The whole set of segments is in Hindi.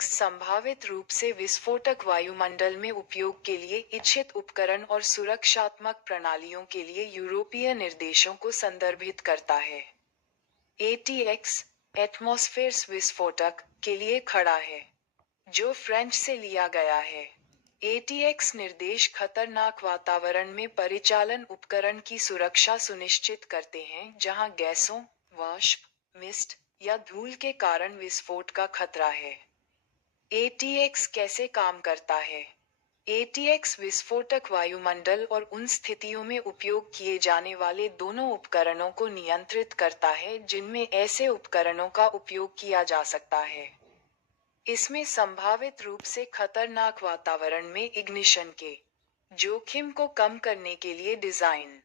संभावित रूप से विस्फोटक वायुमंडल में उपयोग के लिए इच्छित उपकरण और सुरक्षात्मक प्रणालियों के लिए यूरोपीय निर्देशों को संदर्भित करता है। ATX एटमॉस्फेयर्स विस्फोटक के लिए खड़ा है, जो फ्रेंच से लिया गया है। ATX निर्देश खतरनाक वातावरण में परिचालन उपकरण की सुरक्षा सुनिश्चित करते हैं जहां गैसों, वाष्प, मिस्ट या धूल के कारण विस्फोट का खतरा है। ATX कैसे काम करता है? ATX विस्फोटक वायुमंडल और उन स्थितियों में उपयोग किए जाने वाले दोनों उपकरणों को नियंत्रित करता है जिनमें ऐसे उपकरणों का उपयोग किया जा सकता है। इसमें संभावित रूप से खतरनाक वातावरण में इग्निशन के जोखिम को कम करने के लिए डिजाइन,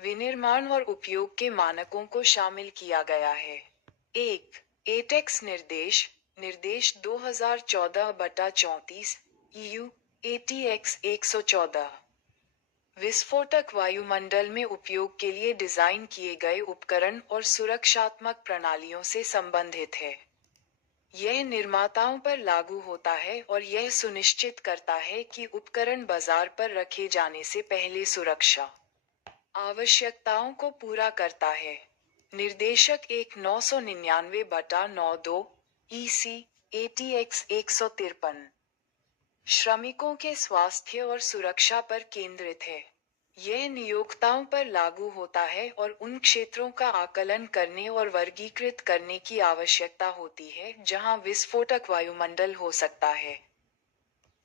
विनिर्माण और उपयोग के मानकों को शामिल किया गया है। 1. ATX निर्देश 2014/34 EU ATX 114 विस्फोटक वायुमंडल में उपयोग के लिए डिजाइन किए गए उपकरण और सुरक्षात्मक प्रणालियों से संबंधित है। यह निर्माताओं पर लागू होता है और यह सुनिश्चित करता है कि उपकरण बाजार पर रखे जाने से पहले सुरक्षा आवश्यकताओं को पूरा करता है। निर्देशक 999/92 EC ATX 153 श्रमिकों के स्वास्थ्य और सुरक्षा पर केंद्रित है। यह नियोक्ताओं पर लागू होता है और उन क्षेत्रों का आकलन करने और वर्गीकृत करने की आवश्यकता होती है जहां विस्फोटक वायुमंडल हो सकता है।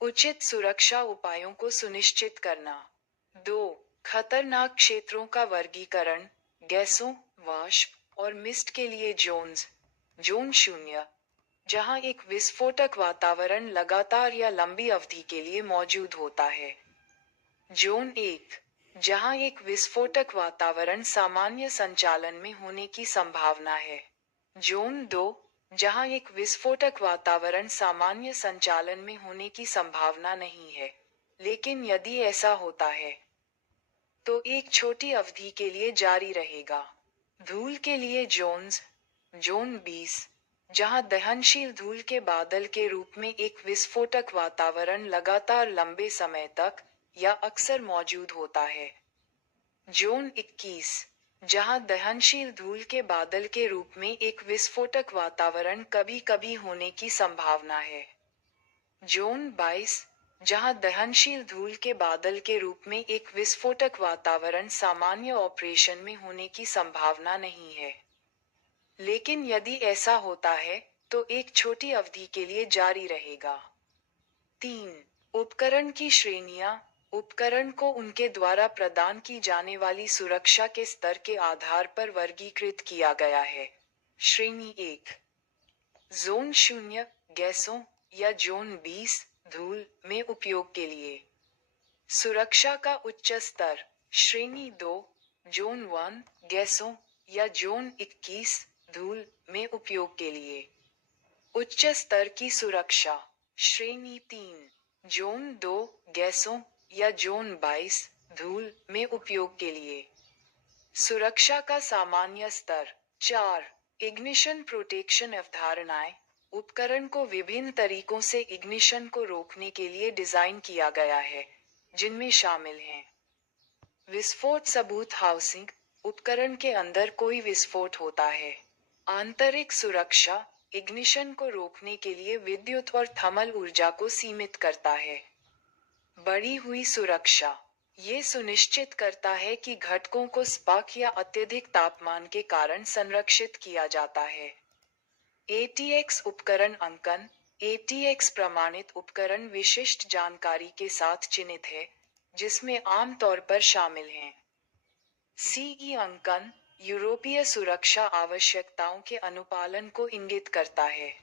उचित सुरक्षा उपायों को सुनिश्चित करना। 2. खतरनाक क्षेत्रों का वर्गीकरण, गैसों, वाष्प और मिस्ट के लिए जोन 0, जहां एक विस्फोटक वातावरण लगातार या लंबी अवधि के लिए मौजूद होता है। जोन 1, जहां एक विस्फोटक वातावरण सामान्य संचालन में होने की संभावना है। जोन 2, जहां एक विस्फोटक वातावरण सामान्य संचालन में होने की संभावना नहीं है, लेकिन यदि ऐसा होता है, तो एक छोटी अवधि के लिए जारी रहेगा। धूल के लिए जोन 20, जहां दहनशील धूल के बादल के रूप में एक विस्फोटक वातावरण लगातार लंबे समय तक या अक्सर मौजूद होता है। जोन 21, जहां दहनशील धूल के बादल के रूप में एक विस्फोटक वातावरण कभी-कभी होने की संभावना है। जोन 22, जहां दहनशील धूल के बादल के रूप में एक विस्फोटक वातावरण सामान्य ऑपरेशन में होने की संभावना नहीं है, लेकिन यदि ऐसा होता है, तो एक छोटी अवधि के लिए जारी रहेगा। 3. उपकरण की श्रेणियां। उपकरण को उनके द्वारा प्रदान की जाने वाली सुरक्षा के स्तर के आधार पर वर्गीकृत किया गया है। श्रेणी 1, जोन 0, गैसों, या जोन 20, धूल, में उपयोग के लिए सुरक्षा का उच्च स्तर। श्रेणी 2, जोन 1, गैसों, या जोन 21, धूल, में उपयोग के लिए उच्च स्तर की सुरक्षा। श्रेणी 3, जोन 2, गैसों, या जोन 22, धूल, में उपयोग के लिए सुरक्षा का सामान्य स्तर। 4. इग्निशन प्रोटेक्शन अवधारणाएं। उपकरण को विभिन्न तरीकों से इग्निशन को रोकने के लिए डिजाइन किया गया है, जिनमें शामिल हैं विस्फोट सबूत हाउसिंग। उपकरण के अंदर कोई विस्फोट होता है। आंतरिक सुरक्षा इग्निशन को रोकने के लिए विद्युत और थर्मल ऊर्जा को सीमित करता है। बढ़ी हुई सुरक्षा ये सुनिश्चित करता है कि घटकों को स्पार्क या अत्यधिक तापमान के कारण संरक्षित किया जाता है। ATX उपकरण अंकन। ATX प्रमाणित उपकरण विशिष्ट जानकारी के साथ चिन्हित है, जिसमें आमतौर पर शामिल हैं CE अंकन, यूरोपीय सुरक्षा आवश्यकताओं के अनुपालन को इंगित करता है।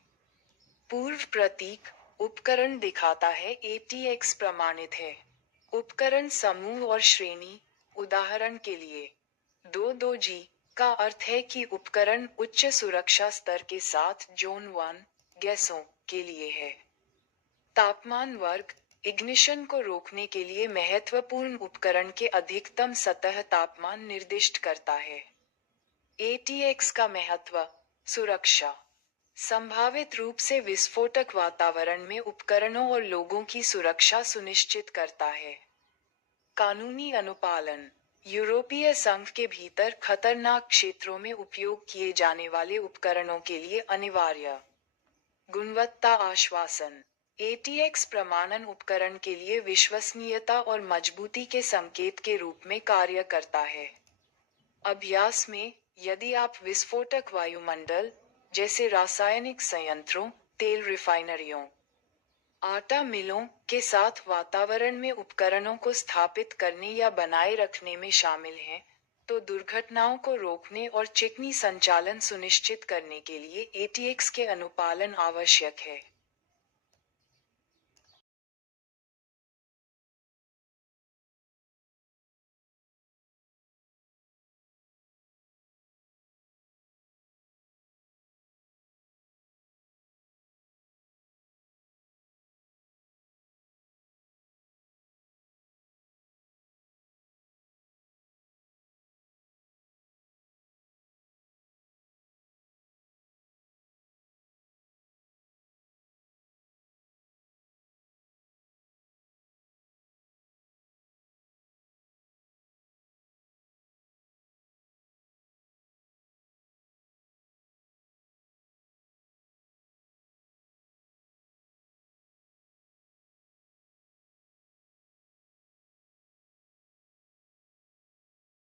पूर्व प्रतीक उपकरण दिखाता है ATX प्रमाणित है। उपकरण समूह और श्रेणी, उदाहरण के लिए 22G का अर्थ है कि उपकरण उच्च सुरक्षा स्तर के साथ जोन 1, गैसों, के लिए है। तापमान वर्ग इग्निशन को रोकने के लिए महत्वपूर्ण उपकरण के अधिकतम सतह तापमान निर्दिष्ट करता है। ATX का महत्व। सुरक्षा संभावित रूप से विस्फोटक वातावरण में उपकरणों और लोगों की सुरक्षा सुनिश्चित करता है। कानूनी अनुपालन यूरोपीय संघ के भीतर खतरनाक क्षेत्रों में उपयोग किए जाने वाले उपकरणों के लिए अनिवार्य गुणवत्ता आश्वासन एटीएक्स प्रमाणन उपकरण के लिए विश्वसनीयता और मजबूती के संकेत के रूप में कार्य करता है। अभ्यास में, यदि आप विस्फोटक वायुमंडल, जैसे रासायनिक संयंत्रों, तेल रिफाइनरियों, आटा मिलों के साथ वातावरण में उपकरणों को स्थापित करने या बनाए रखने में शामिल हैं, तो दुर्घटनाओं को रोकने और चिकनी संचालन सुनिश्चित करने के लिए एटीएक्स के अनुपालन आवश्यक है।